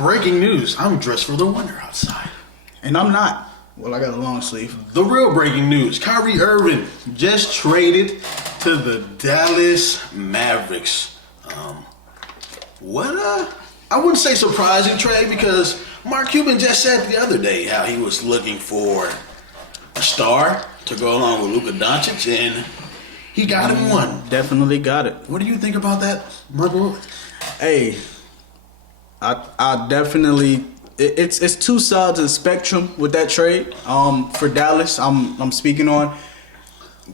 breaking news. I'm dressed for the winter outside. And I'm not. Well, I got a long sleeve. The real breaking news. Kyrie Irving just traded to the Dallas Mavericks. I wouldn't say surprising trade because Mark Cuban just said the other day how he was looking for a star to go along with Luka Doncic, and he got him one. Definitely got it. What do you think about that, Marco? Hey, I definitely. It's two sides of the spectrum with that trade. For Dallas, I'm speaking on.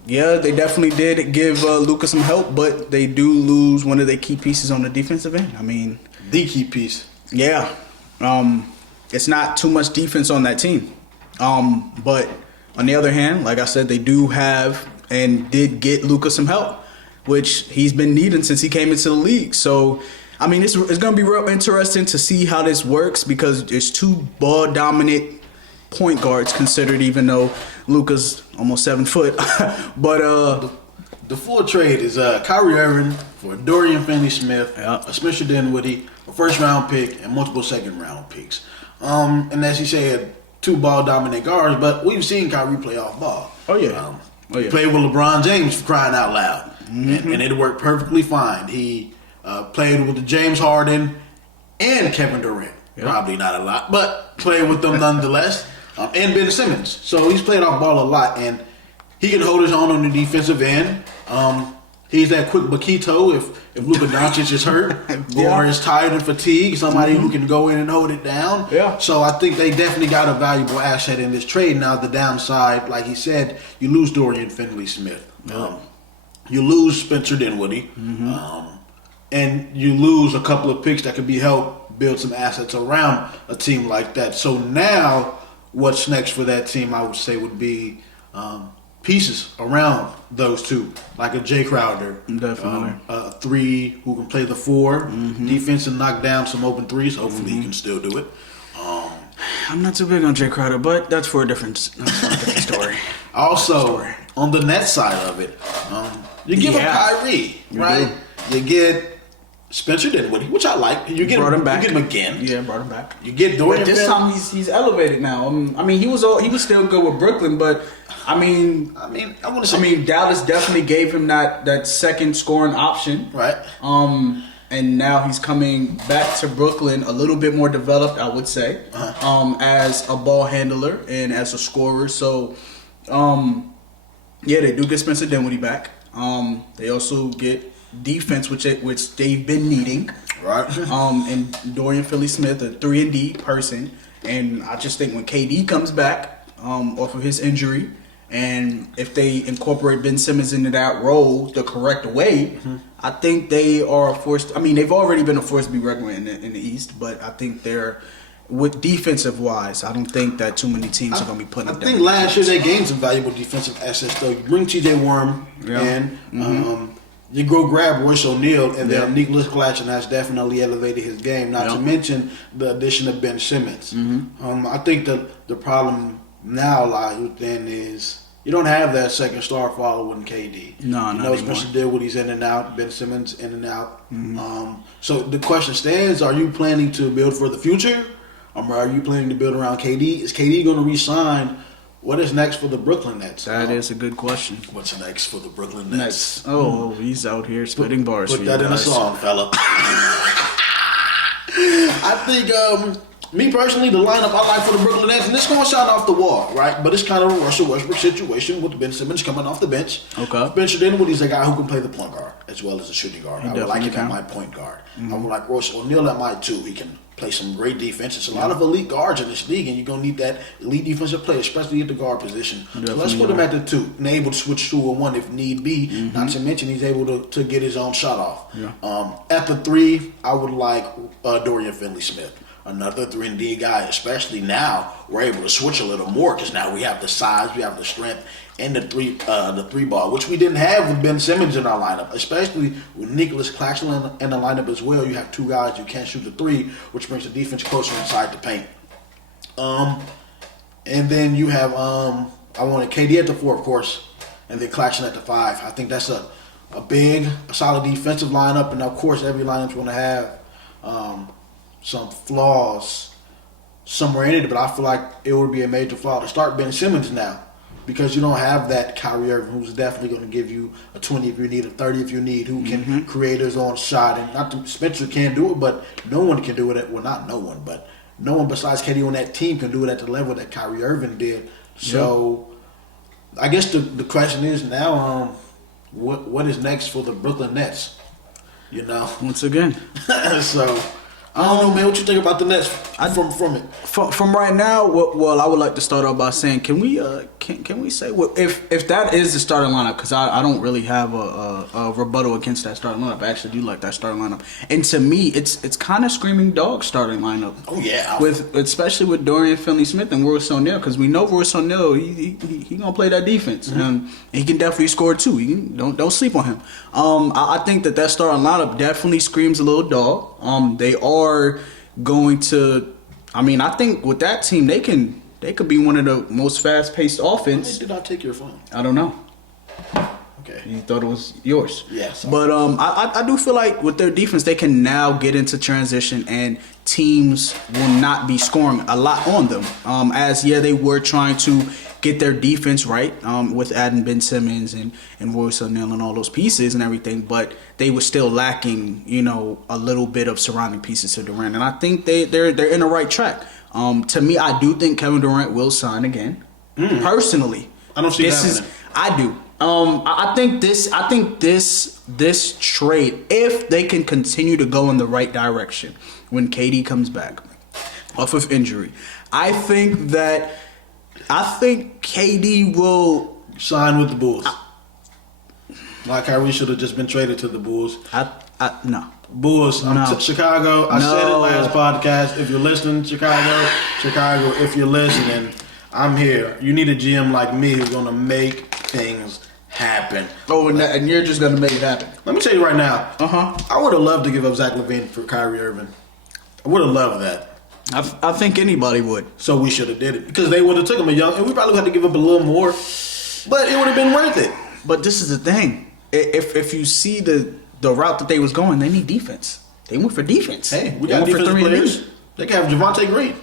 Yeah, they definitely did give Luka some help, but they do lose one of their key pieces on the defensive end. I mean, the key piece. Yeah, it's not too much defense on that team. But on the other hand, like I said, they do have and did get Luka some help, which he's been needing since he came into the league. So, I mean, it's going to be real interesting to see how this works because there's two ball-dominant point guards considered, even though Luka's almost 7 foot. But the full trade is Kyrie Irving for Dorian Finney-Smith, Yep. a Spencer Dinwiddie, a first-round pick, and multiple second-round picks. And as you said, two ball-dominant guards, but we've seen Kyrie play off ball. Oh, yeah. He played with LeBron James for crying out loud, and it worked perfectly fine. He played with the James Harden and Kevin Durant. Yep. Probably not a lot, but played with them nonetheless. And Ben Simmons. So he's played off ball a lot, and he can hold his own on the defensive end. He's that quick Bakito if Luka Doncic is hurt or is tired and fatigued, somebody who can go in and hold it down. Yeah. So I think they definitely got a valuable asset in this trade. Now the downside, like he said, you lose Dorian Finney-Smith. You lose Spencer Dinwiddie. And you lose a couple of picks that could be helped build some assets around a team like that. So now what's next for that team, I would say, would be pieces around those two, like a Jay Crowder, Definitely. a three who can play the 4 defense and knock down some open threes. Hopefully he can still do it. I'm not too big on Jay Crowder, but that's for a different story. Also, on the net side of it, you give him Kyrie, right? You get Spencer Dinwiddie, which I like. You get him back. You get him again. Yeah, brought him back. You get Dorian. But this time he's elevated now. I mean, he was still good with Brooklyn, but I want to say. Dallas definitely gave him that second scoring option, right? And now he's coming back to Brooklyn a little bit more developed, I would say, as a ball handler and as a scorer. So, yeah, they do get Spencer Dinwiddie back. They also get defense, which they've been needing, right? And Dorian Finney-Smith, a 3-and-D person, and I just think when KD comes back off of his injury, and if they incorporate Ben Simmons into that role the correct way, I think they are a force. I mean, they've already been a force to be reckoned in the East, but I think they're with defensive wise. I don't think that too many teams are going to be putting. I think last year they gained some valuable defensive assets. Though you bring T.J. Warren in. You go grab Royce O'Neal, and then Nicholas Claxton has definitely elevated his game. Not to mention the addition of Ben Simmons. I think the problem now lies within is you don't have that second star following KD. No, not anymore. Spencer Dinwiddie's in and out, Ben Simmons in and out. So the question stands: are you planning to build for the future, or are you planning to build around KD? Is KD going to re-sign? What is next for the Brooklyn Nets? That is a good question. What's next for the Brooklyn Nets? Oh, he's out here spitting bars. Put that in a song, fella. I think, me personally, the lineup I like for the Brooklyn Nets, and this going to sound off the wall, right? But it's kind of a Russell Westbrook situation with Ben Simmons coming off the bench. Okay. Spencer Dinwiddie's a guy who can play the point guard as well as the shooting guard. He I would like him can. at my point guard. I would like Royce O'Neal at my 2. He can play some great defense. There's a lot of elite guards in this league, and you're going to need that elite defensive player, especially at the guard position. So let's put him at the 2, and able to switch to a 1 if need be. Not to mention he's able to get his own shot off. At the 3, I would like Dorian Finney-Smith. Another 3-and-D guy, especially now we're able to switch a little more because now we have the size, we have the strength, and the three ball, which we didn't have with Ben Simmons in our lineup, especially with Nicholas Claxton in the lineup as well. You have 2 guys who can't shoot the 3, which brings the defense closer inside the paint. And then you have I wanted KD at the 4, of course, and then Claxton at the 5. I think that's a solid defensive lineup, and of course every lineup's going to have some flaws somewhere in it, but I feel like it would be a major flaw to start Ben Simmons now because you don't have that Kyrie Irving who's definitely going to give you a 20 if you need, a 30 if you need, who can create his own shot. And not to, Spencer can do it, but no one can do it. Well, not no one, but no one besides KD on that team can do it at the level that Kyrie Irving did. So I guess the question is now, what is next for the Brooklyn Nets? You know, once again. So I don't know, man. What you think about the Nets from it? From right now, well, I would like to start off by saying, can we say if that is the starting lineup? Because I don't really have a rebuttal against that starting lineup. I actually do like that starting lineup, and to me, it's kind of screaming dog starting lineup. Oh yeah, especially with Dorian Finney-Smith and Royce O'Neal, because we know Royce O'Neal he gonna play that defense, and he can definitely score too. Don't sleep on him. I think that starting lineup definitely screams a little dog. They are going to. I mean, I think with that team, they could be one of the most fast-paced offense. Did I take your phone? I don't know. Okay. You thought it was yours. Yes. But I do feel like with their defense, they can now get into transition and teams will not be scoring a lot on them. They were trying to get their defense right with adding Ben Simmons and Royce O'Neal and all those pieces and everything, but they were still lacking, a little bit of surrounding pieces to Durant. And I think they're in the right track. To me, I do think Kevin Durant will sign again. Personally, I don't see that happening. I do. I think this trade, if they can continue to go in the right direction when KD comes back off of injury, I think KD will sign with the Bulls. Like Kyrie should have just been traded to the Bulls. No. Bulls, Chicago. I said it last podcast. If you're listening, Chicago, if you're listening, I'm here. You need a GM like me who's going to make things happen. Oh, and you're just going to make it happen. Let me tell you right now. I would have loved to give up Zach LaVine for Kyrie Irving. I would have loved that. I think anybody would. So we should have did it because they would have took him and we probably had to give up a little more, but it would have been worth it. But this is the thing: if you see the route that they was going, they need defense. They went for defense. Hey, we got defensive players. They can have Javante Green.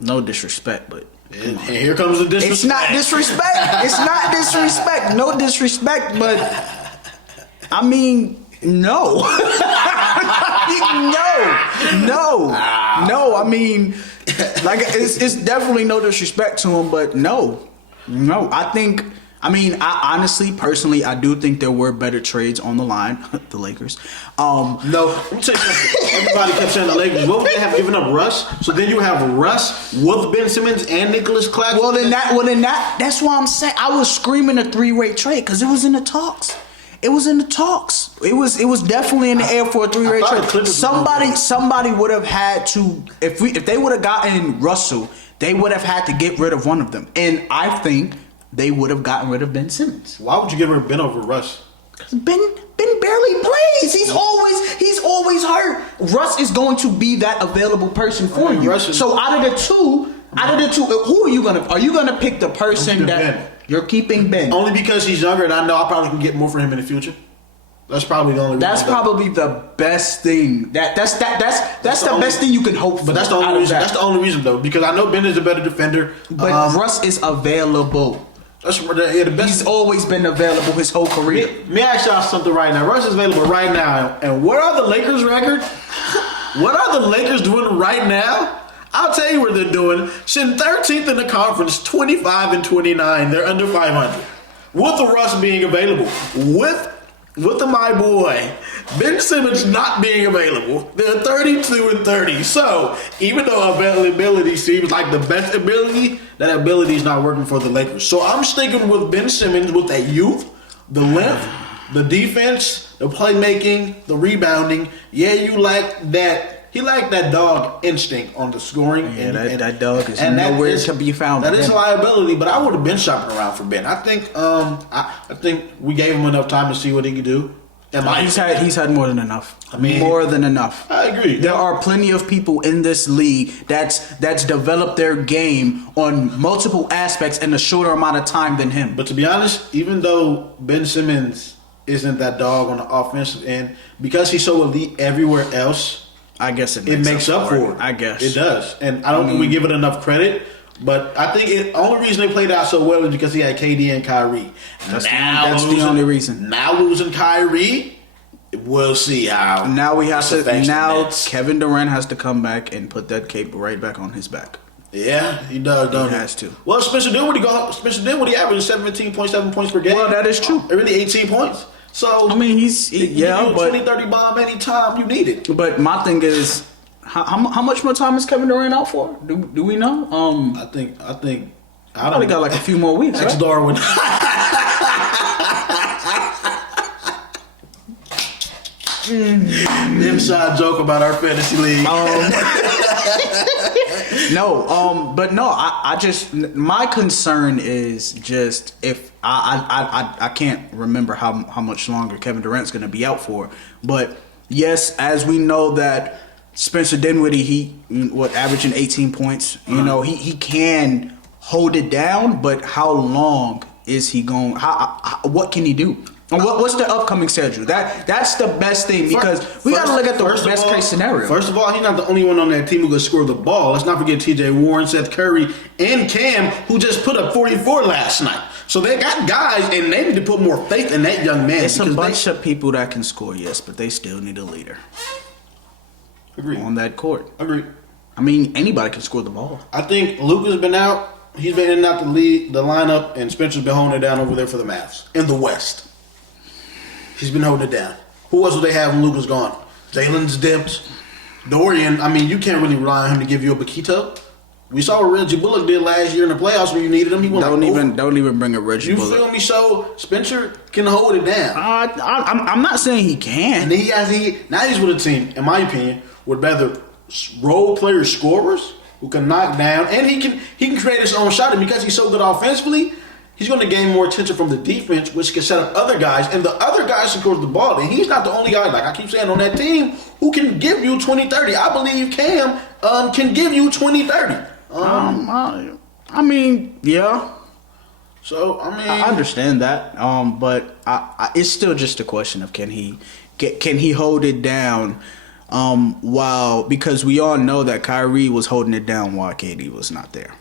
No disrespect, but and here comes the disrespect. It's not disrespect. It's not disrespect. No disrespect, but I mean, no. No. I mean, like it's definitely no disrespect to him, but no. I honestly, personally, I do think there were better trades on the line. The Lakers. No, let me tell you something. Everybody kept saying the Lakers. What would they have given up Russ? So then you have Russ with Ben Simmons and Nicholas Claxton. Well, then that's why I'm saying I was screaming a 3-way trade because it was in the talks. It was in the talks. It was definitely in the air for a 3-way trade. Somebody would have had to if they would have gotten Russell, they would have had to get rid of one of them. And I think they would have gotten rid of Ben Simmons. Why would you get rid of Ben over Russ? Because Ben barely plays. He's always hurt. Russ is going to be that available person for you. So out of the two, who are you gonna pick the person that Ben. You're keeping Ben? Only because he's younger, and I know I probably can get more for him in the future. That's probably the only reason. That's probably the best thing. That's the best thing you can hope for. But that's the only reason. That's the only reason though, because I know Ben is a better defender. But Russ is available. That's the best. He's always been available his whole career. Let me ask y'all something right now. Russ is available right now, and what are the Lakers' record? What are the Lakers doing right now? I'll tell you what they're doing. Sitting 13th in the conference, 25-29. They're under 500. With the Russ being available, with my boy Ben Simmons not being available, they're 32-30. So even though availability seems like the best ability, that ability is not working for the Lakers. So I'm sticking with Ben Simmons with that youth, the length, the defense, the playmaking, the rebounding. Yeah, you like that. He liked that dog instinct on the scoring. Yeah, that dog is nowhere to be found. That is a liability, but I would have been shopping around for Ben. I think I think we gave him enough time to see what he could do. He's had more than enough. More than enough. I agree. There are plenty of people in this league that's developed their game on multiple aspects in a shorter amount of time than him. But to be honest, even though Ben Simmons isn't that dog on the offensive end, because he's so elite everywhere else, I guess it makes up for it. I guess it does, and I don't think we give it enough credit. But I think the only reason they played out so well is because he had KD and Kyrie. That's the only reason. Now losing Kyrie, we'll see how. Now we have to. Now Kevin Durant has to come back and put that cape right back on his back. Yeah, he does. He has to. Well, Spencer Dinwiddie averaged 17.7 points per game. Well, that is true. Really, 18 points. So I mean, but 20-30 bomb anytime you need it. But my thing is, how much more time is Kevin Durant out for? Do we know? I think I probably got like a few more weeks. Next right? Darwin. Inside joke about our fantasy league. But no, I just, my concern is just if I can't remember how much longer Kevin Durant's going to be out for, but yes, as we know that Spencer Dinwiddie, he averaging 18 points, he can hold it down, but how long is he going? What can he do? And what's the upcoming schedule? That's the best thing because we got to look at the best case scenario. First of all, he's not the only one on that team who can score the ball. Let's not forget T.J. Warren, Seth Curry, and Cam, who just put up 44 last night. So they got guys, and they need to put more faith in that young man. It's a bunch of people that can score, yes, but they still need a leader. Agreed. On that court. Agreed. I mean, anybody can score the ball. I think Luka's been out. He's been in and out the lineup, and Spencer's been holding it down over there for the Mavs in the West. He's been holding it down. Who else would they have when Luka's gone? Jalen's dipped. Dorian, I mean, you can't really rely on him to give you a Bakito. We saw what Reggie Bullock did last year in the playoffs when you needed him. He went don't even bring a Reggie Bullock. You feel me? So Spencer can hold it down. I'm not saying he can. And now he's with a team, in my opinion, with better role player scorers who can knock down, and he can create his own shot. And because he's so good offensively, he's going to gain more attention from the defense, which can set up other guys, and the other guys score the ball. And he's not the only guy, like I keep saying, on that team who can give you 20-30. I believe Cam can give you 20-30. I mean, yeah. So I mean, I understand that, but it's still just a question of can he hold it down? Because we all know that Kyrie was holding it down while KD was not there.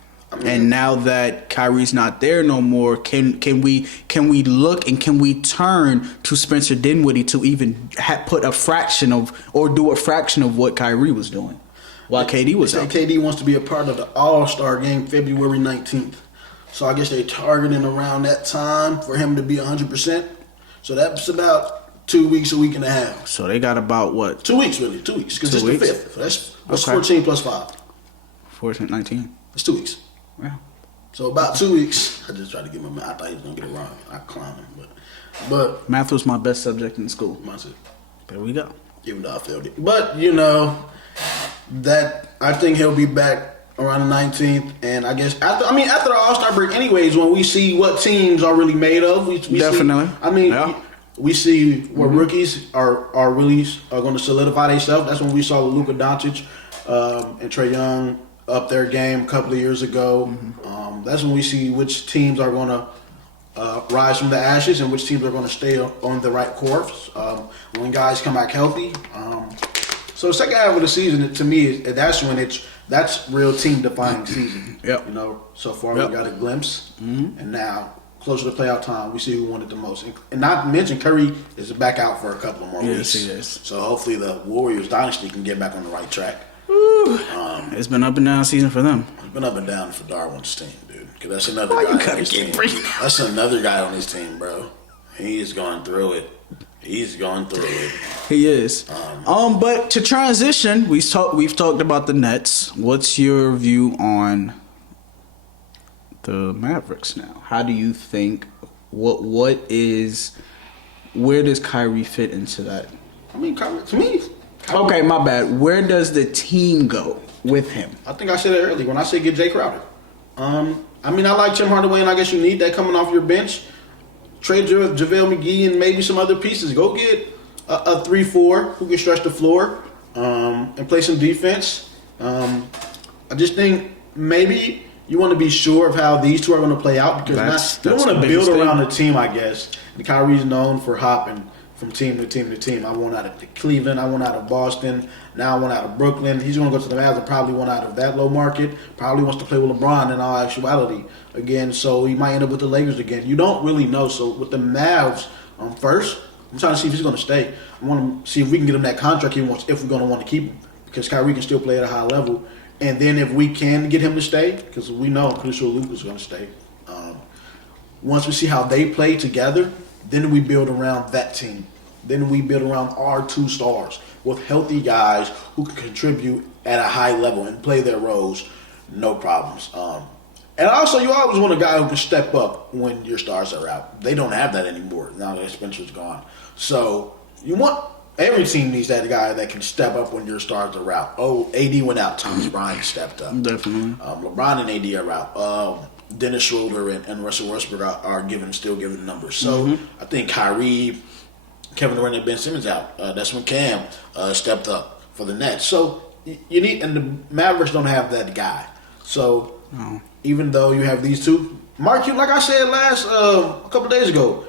And now that Kyrie's not there no more, can we look and can we turn to Spencer Dinwiddie to even put a fraction of or do a fraction of what Kyrie was doing while KD was out? KD wants to be a part of the All-Star game February 19th. So I guess they're targeting around that time for him to be 100%. So that's about 2 weeks, a week and a half. So they got about what? 2 weeks, really. 2 weeks. Because it's the 5th. So that's okay. 14 plus 5. 14, 19. It's 2 weeks. Yeah. So about 2 weeks. I just tried to get my math. I thought he was going to get it wrong. I clowned him. But math was my best subject in school. Mine's it. There we go. Even though I failed it. But, that I think he'll be back around the 19th. And I guess after the All-Star break anyways, when we see what teams are really made of. We Definitely. We see what rookies are really going to solidify themselves. That's when we saw Luka Doncic and Trae Young up their game a couple of years ago. That's when we see which teams are going to rise from the ashes and which teams are going to stay on the right course when guys come back healthy. So the second half of the season, to me, that's real team defining season. Yep. So far we got a glimpse, and now closer to playoff time, we see who won it the most. And not to mention, Curry is back out for a couple of more weeks. Yes, he is. So hopefully the Warriors dynasty can get back on the right track. It's been up and down season for them. It's been up and down for Darwin's team, dude. Because that's another guy on his team. That's another guy on his team, bro. He's going through it. He is. But to transition, we've talked about the Nets. What's your view on the Mavericks now? How do you think? Where does Kyrie fit into that? Kyrie, to me. Okay, my bad. Where does the team go with him? I think I said it earlier when I said get Jay Crowder. I like Tim Hardaway, and I guess you need that coming off your bench. Trade JaVale McGee and maybe some other pieces. Go get a 3-4 who can stretch the floor and play some defense. I just think maybe you want to be sure of how these two are going to play out because you don't want to build around a team, I guess. And Kyrie's known for hopping from team to team to team. I want out of Cleveland. I want out of Boston. Now I want out of Brooklyn. He's going to go to the Mavs and probably want out of that low market. Probably wants to play with LeBron in all actuality again. So he might end up with the Lakers again. You don't really know. So with the Mavs first, I'm trying to see if he's going to stay. I want to see if we can get him that contract he wants if we're going to want to keep him. Because Kyrie can still play at a high level. And then if we can get him to stay, because we know I'm pretty sure Luka's going to stay. Once we see how they play together, then we build around that team. Then we build around our 2 stars with healthy guys who can contribute at a high level and play their roles, no problems. And also, you always want a guy who can step up when your stars are out. They don't have that anymore now that Spencer's gone. So you want every team needs that guy that can step up when your stars are out. Oh, AD went out. Thomas Bryant stepped up. Definitely. LeBron and AD are out. Dennis Schroeder and Russell Westbrook are still giving numbers. So I think Kyrie, Kevin Durant, and Ben Simmons out. That's when Cam stepped up for the Nets. So you need, and the Mavericks don't have that guy. So even though you have these two, Mark Cuban, like I said a couple days ago,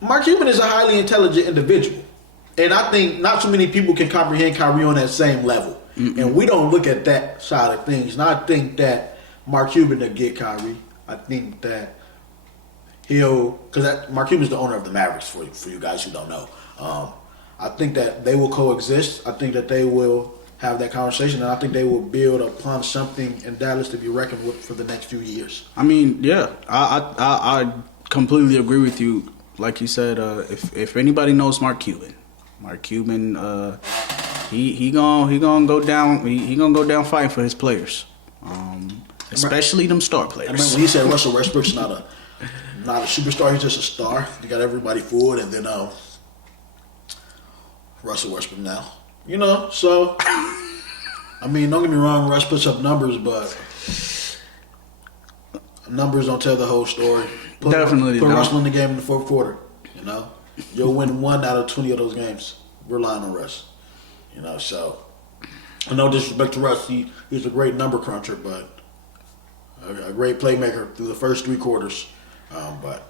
Mark Cuban is a highly intelligent individual, and I think not too many people can comprehend Kyrie on that same level. And we don't look at that side of things. And I think that Mark Cuban to get Kyrie. I think that because Mark Cuban's the owner of the Mavericks, for you guys who don't know. I think that they will coexist. I think that they will have that conversation, and I think they will build upon something in Dallas to be reckoned with for the next few years. I mean, yeah, I completely agree with you. Like you said, if anybody knows Mark Cuban, he gonna go down. He gonna go down fighting for his players. Especially them star players. I remember when he said Russell Westbrook's not a superstar, he's just a star. He got everybody fooled, and then Russell Westbrook now. So I mean, don't get me wrong, Russ puts up numbers, but numbers don't tell the whole story. Put Russell in the game in the fourth quarter. You'll win 1 out of 20 of those games. We're relying on Russ. So no disrespect to Russ, he's a great number cruncher, but a great playmaker through the first 3 quarters. But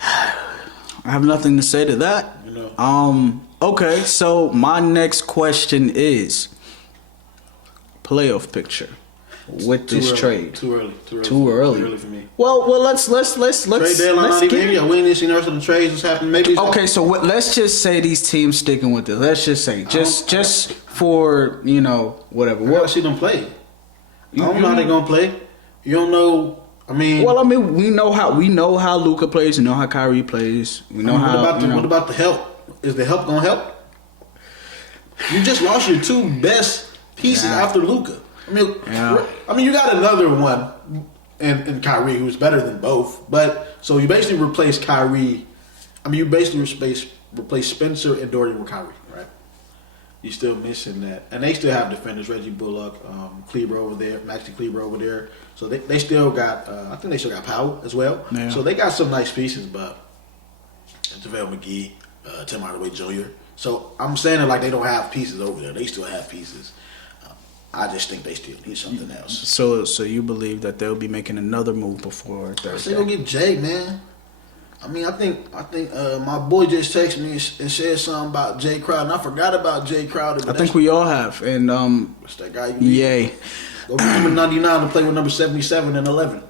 I have nothing to say to that. Okay, so my next question is playoff picture with this trade. Too early for me. Well, let's trade deadline not even here. We ain't seen the rest of the trades that's happening. Maybe. Okay, so let's just say these teams sticking with it. Let's just say just for whatever. I gotta see them play. I don't know how they're gonna play. You don't know. I mean, we know how Luka plays. We know how Kyrie plays. We know what about the help? Is the help gonna help? You just lost your 2 best pieces after Luka. I mean, you got another one in Kyrie who's better than both. But so you basically replace Kyrie. I mean, you basically replace Spencer and Dorian with Kyrie, right? You're still missing that, and they still have defenders: Reggie Bullock, Kleber over there, Maxi Kleber over there. So they still got. I think they still got Powell as well. Yeah. So they got some nice pieces, but JaVale McGee, Tim Hardaway Jr. So I'm saying it like they don't have pieces over there. They still have pieces. I just think they still need something else. So you believe that they'll be making another move before Thursday? They're gonna get Jay, man. I mean, I think my boy just texted me and said something about Jay Crowder, and I forgot about Jay Crowder. I think we all have, and what's that guy? Yay! Go get number 99 to play with number 77 and 11.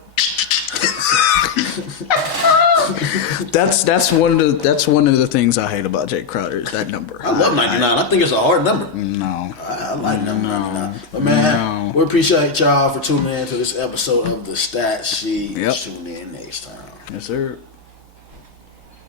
That's one of the things I hate about Jay Crowder is that number. I love 99. I think it's a hard number. No, I like number 99. But man, we appreciate y'all for tuning in to this episode of the Stat Sheet. Yep. Tune in next time. Yes, sir.